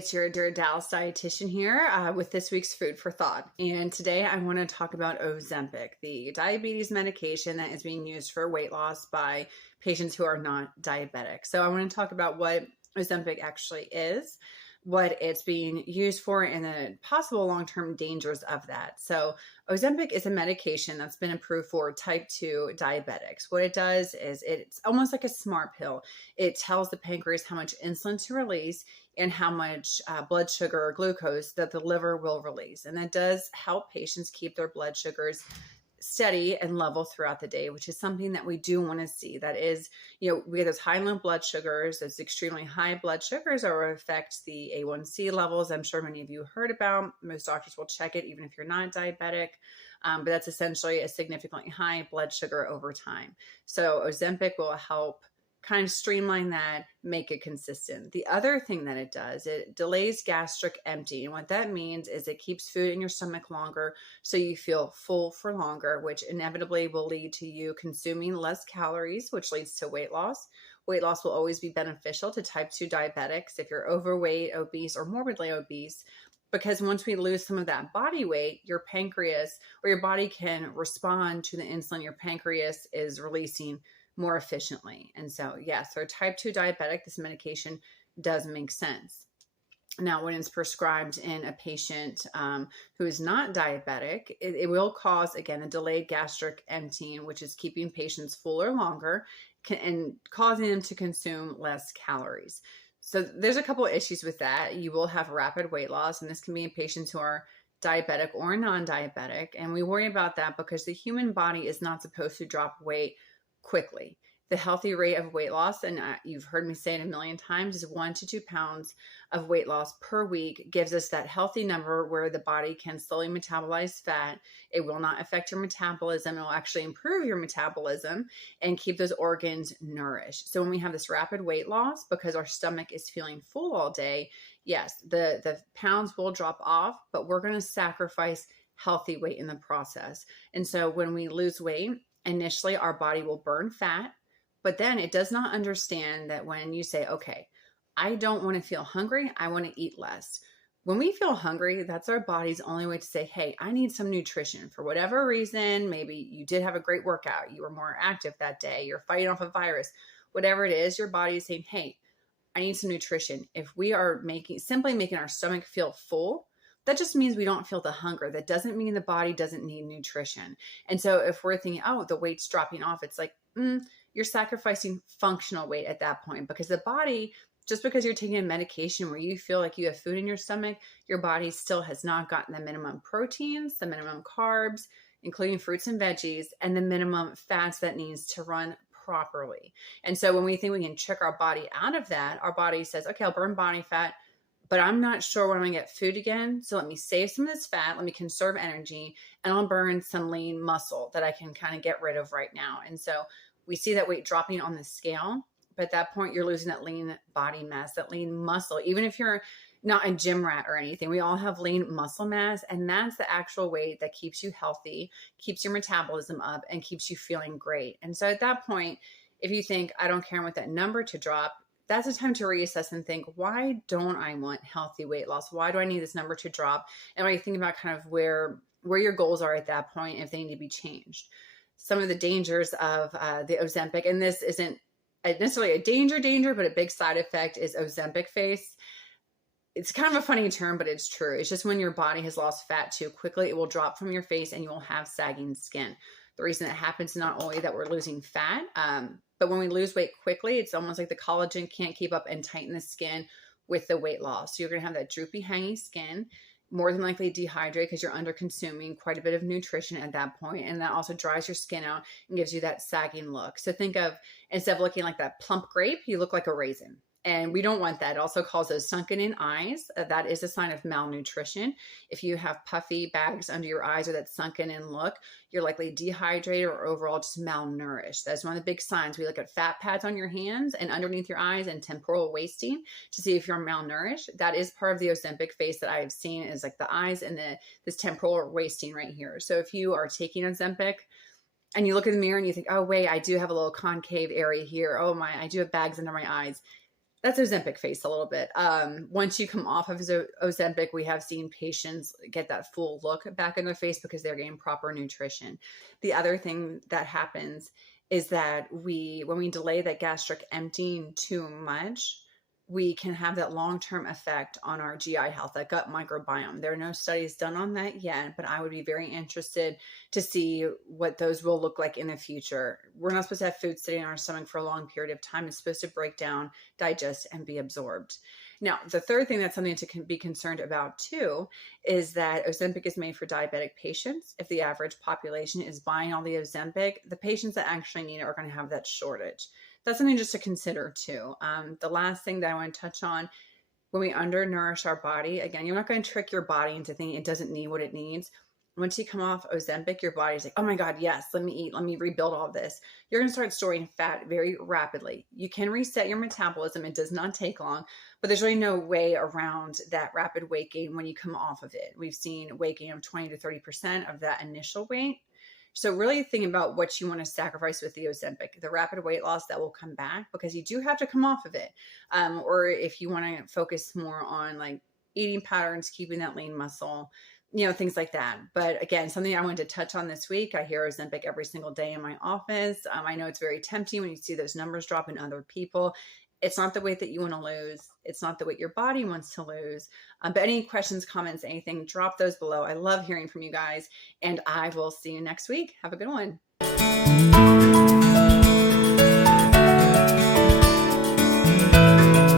it's your dear Dallas dietitian here with this week's Food for Thought. And today I want to talk about Ozempic, the diabetes medication that is being used for weight loss by patients who are not diabetic. So I want to talk about what Ozempic actually is, what it's being used for, and the possible long-term dangers of that. So Ozempic is a medication that's been approved for type 2 diabetics. What it does is it's almost like a smart pill. It tells the pancreas how much insulin to release and how much blood sugar or glucose that the liver will release. And that does help patients keep their blood sugars steady and level throughout the day, which is something that we do want to see. That is, we have those high and low blood sugars, those extremely high blood sugars or affect the A1C levels. I'm sure many of you heard about. Most doctors will check it even if you're not diabetic, but that's essentially a significantly high blood sugar over time. So Ozempic will help kind of streamline that, make it consistent. The other thing that it does, it delays gastric emptying. And what that means is it keeps food in your stomach longer so you feel full for longer, which inevitably will lead to you consuming less calories, which leads to weight loss. Weight loss will always be beneficial to type 2 diabetics if you're overweight, obese, or morbidly obese, because once we lose some of that body weight, your pancreas or your body can respond to the insulin your pancreas is releasing more efficiently. And so, yes, for type 2 diabetic, this medication does make sense. Now, when it's prescribed in a patient who is not diabetic, it will cause, again, a delayed gastric emptying, which is keeping patients fuller longer and causing them to consume less calories. So there's a couple of issues with that. You will have rapid weight loss, and this can be in patients who are diabetic or non-diabetic. And we worry about that because the human body is not supposed to drop weight quickly. The healthy rate of weight loss, and you've heard me say it a million times, is 1 to 2 pounds of weight loss per week gives us that healthy number where the body can slowly metabolize fat. It will not affect your metabolism. It will actually improve your metabolism and keep those organs nourished. So when we have this rapid weight loss because our stomach is feeling full all day, yes, the pounds will drop off, but we're going to sacrifice healthy weight in the process. And so when we lose weight, initially our body will burn fat. But then it does not understand that when you say, okay, I don't want to feel hungry, I want to eat less. When we feel hungry, that's our body's only way to say, hey, I need some nutrition for whatever reason. Maybe you did have a great workout, you were more active that day, you're fighting off a virus, whatever it is, your body is saying, hey, I need some nutrition. If we are simply making our stomach feel full, that just means we don't feel the hunger. That doesn't mean the body doesn't need nutrition. And so if we're thinking, oh, the weight's dropping off, it's like, you're sacrificing functional weight at that point, because the body, just because you're taking a medication where you feel like you have food in your stomach, your body still has not gotten the minimum proteins, the minimum carbs, including fruits and veggies, and the minimum fats that needs to run properly. And so when we think we can trick our body out of that, our body says, okay, I'll burn body fat, but I'm not sure when I'm going to get food again. So let me save some of this fat, let me conserve energy, and I'll burn some lean muscle that I can kind of get rid of right now. And so we see that weight dropping on the scale, but at that point you're losing that lean body mass, that lean muscle. Even if you're not a gym rat or anything, we all have lean muscle mass, and that's the actual weight that keeps you healthy, keeps your metabolism up, and keeps you feeling great. And so at that point, if you think, I don't care what that number to drop, that's a time to reassess and think, why don't I want healthy weight loss? Why do I need this number to drop? And when you think about kind of where your goals are at that point, if they need to be changed. Some of the dangers of the Ozempic, and this isn't necessarily a danger, but a big side effect is Ozempic face. It's kind of a funny term, but it's true. It's just when your body has lost fat too quickly, it will drop from your face and you will have sagging skin. The reason it happens is not only that we're losing fat, but when we lose weight quickly, it's almost like the collagen can't keep up and tighten the skin with the weight loss. So you're going to have that droopy, hangy skin, more than likely dehydrated because you're under consuming quite a bit of nutrition at that point. And that also dries your skin out and gives you that sagging look. So think of, instead of looking like that plump grape, you look like a raisin. And we don't want that. It also causes sunken in eyes. That is a sign of malnutrition. If you have puffy bags under your eyes or that sunken in look, you're likely dehydrated or overall just malnourished. That's one of the big signs. We look at fat pads on your hands and underneath your eyes and temporal wasting to see if you're malnourished. That is part of the Ozempic face that I have seen, is like the eyes and this temporal wasting right here. So if you are taking Ozempic and you look in the mirror and you think, oh wait, I do have a little concave area here. Oh my, I do have bags under my eyes. That's Ozempic face a little bit. Once you come off of Ozempic, we have seen patients get that full look back in their face because they're getting proper nutrition. The other thing that happens is that when we delay that gastric emptying too much, we can have that long-term effect on our GI health, that gut microbiome. There are no studies done on that yet, but I would be very interested to see what those will look like in the future. We're not supposed to have food sitting in our stomach for a long period of time. It's supposed to break down, digest, and be absorbed. Now, the third thing that's something to be concerned about too is that Ozempic is made for diabetic patients. If the average population is buying all the Ozempic, the patients that actually need it are going to have that shortage. That's something just to consider too. The last thing that I want to touch on, when we undernourish our body, again, you're not going to trick your body into thinking it doesn't need what it needs. Once you come off Ozempic, your body's like, oh my God, yes, let me eat, let me rebuild all of this. You're going to start storing fat very rapidly. You can reset your metabolism. It does not take long, but there's really no way around that rapid weight gain when you come off of it. We've seen weight gain of 20 to 30% of that initial weight. So really think about what you want to sacrifice with the Ozempic, the rapid weight loss that will come back because you do have to come off of it. Or if you want to focus more on like eating patterns, keeping that lean muscle, things like that. But again, something I wanted to touch on this week, I hear Ozempic every single day in my office. I know it's very tempting when you see those numbers drop in other people. It's not the weight that you want to lose. It's not the weight your body wants to lose. But any questions, comments, anything, drop those below. I love hearing from you guys, and I will see you next week. Have a good one.